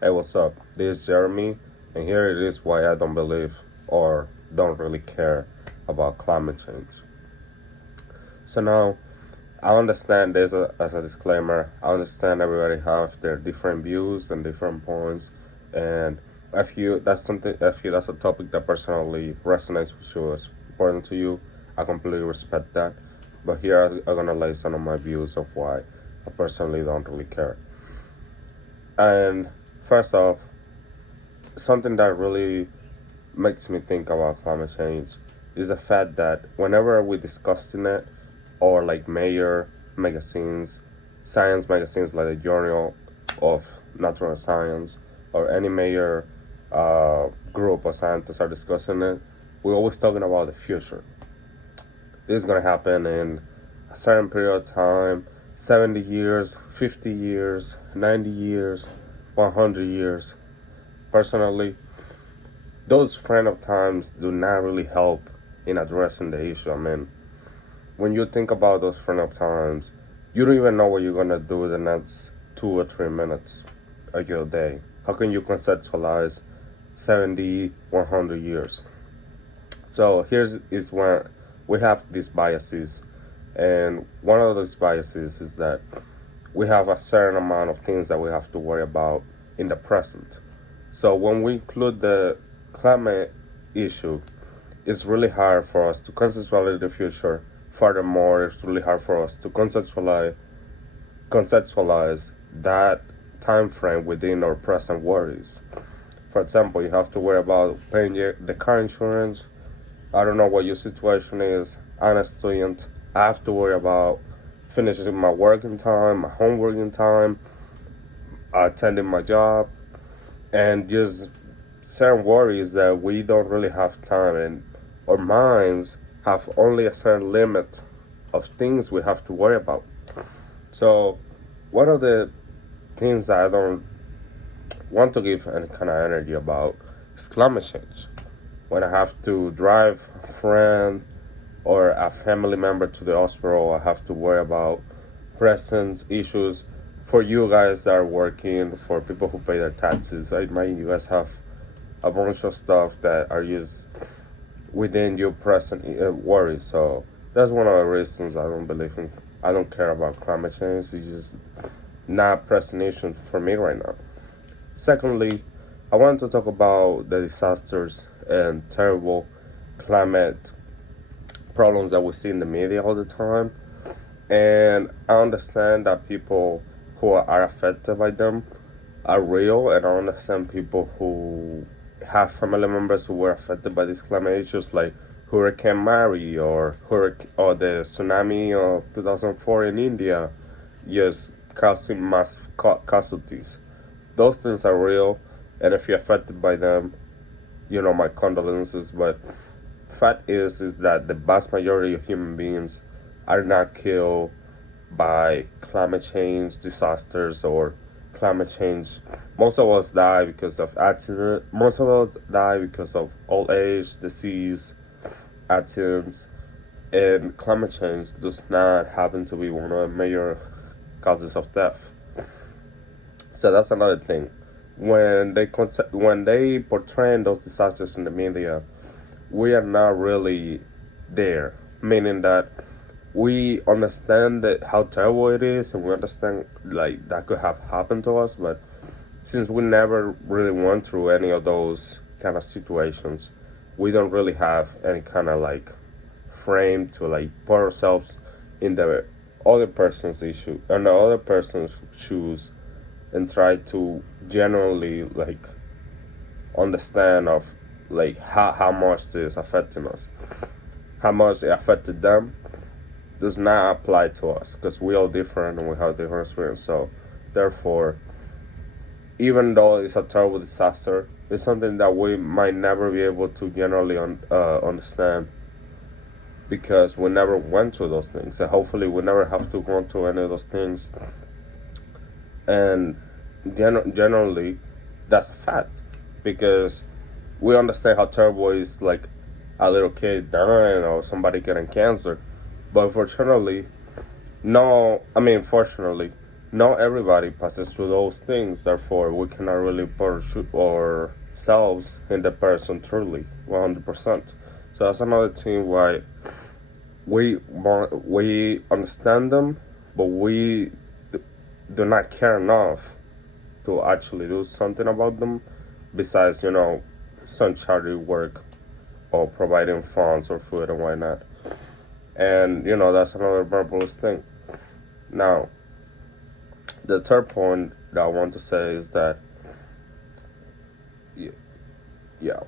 Hey, what's up? This is Jeremy, and here it is why I don't believe or don't really care about climate change. So now, I understand this as a disclaimer. I understand everybody have their different views and different points, and if you that's a topic that personally resonates with you, is important to you, I completely respect that. But here I'm gonna lay some of my views of why I personally don't really care. And first off, something that really makes me think about climate change is the fact that whenever we discussing it, or like major magazines, science magazines like the Journal of Natural Science, or any major group of scientists are discussing it, we're always talking about the future. This is gonna happen in a certain period of time, 70 years, 50 years, 90 years, 100 years. Personally, those frame of times do not really help in addressing the issue. I mean, when you think about those frame of times, you don't even know what you're gonna do the next 2 or 3 minutes of your day. How can you conceptualize 70, 100 years? So here's is where we have these biases, and one of those biases is that we have a certain amount of things that we have to worry about in the present. So when we include the climate issue, it's really hard for us to conceptualize the future. Furthermore, it's really hard for us to conceptualize that time frame within our present worries. For example, you have to worry about paying the car insurance. I don't know what your situation is. I'm a student. I have to worry about finishing my working time, my homework in time, attending my job, and just certain worries that we don't really have time, and our minds have only a certain limit of things we have to worry about. So, one of the things that I don't want to give any kind of energy about is climate change. When I have to drive a friend or a family member to the hospital, I have to worry about present issues. For you guys that are working, for people who pay their taxes, I imagine you guys have a bunch of stuff that are just within your present worries. So that's one of the reasons I don't believe in. I don't care about climate change. It's just not pressing issue for me right now. Secondly, I want to talk about the disasters and terrible climate problems that we see in the media all the time. And I understand that people who are affected by them are real, and I understand people who have family members who were affected by these climate issues, like Hurricane Mary or the tsunami of 2004 in India, just causing massive casualties. Those things are real, and if you're affected by them, my condolences. But fact is that the vast majority of human beings are not killed by climate change disasters or climate change. Most of us die because of accident. Most of us die because of old age, disease, accidents, and climate change does not happen to be one of the major causes of death. So that's another thing. When they portray those disasters in the media, we are not really there. Meaning that we understand that how terrible it is, and we understand like that could have happened to us. But since we never really went through any of those kind of situations, we don't really have any kind of like frame to like put ourselves in the other person's issue and the other person's shoes, and try to genuinely like understand of like how much this is affecting us, how much it affected them does not apply to us, because we all different and we have different experience. So therefore, even though it's a terrible disaster, it's something that we might never be able to generally understand, because we never went through those things, and hopefully we never have to go through any of those things. And generally, that's a fact, because we understand how terrible it is, like a little kid dying or somebody getting cancer. But unfortunately, no, I mean, fortunately, not everybody passes through those things. Therefore, we cannot really pursue ourselves in the person truly, 100%. So that's another thing why we understand them, but we do not care enough to actually do something about them. Besides, some charity work or providing funds or food and whatnot. And that's another marvelous thing. Now, the third point that I want to say is that, yeah,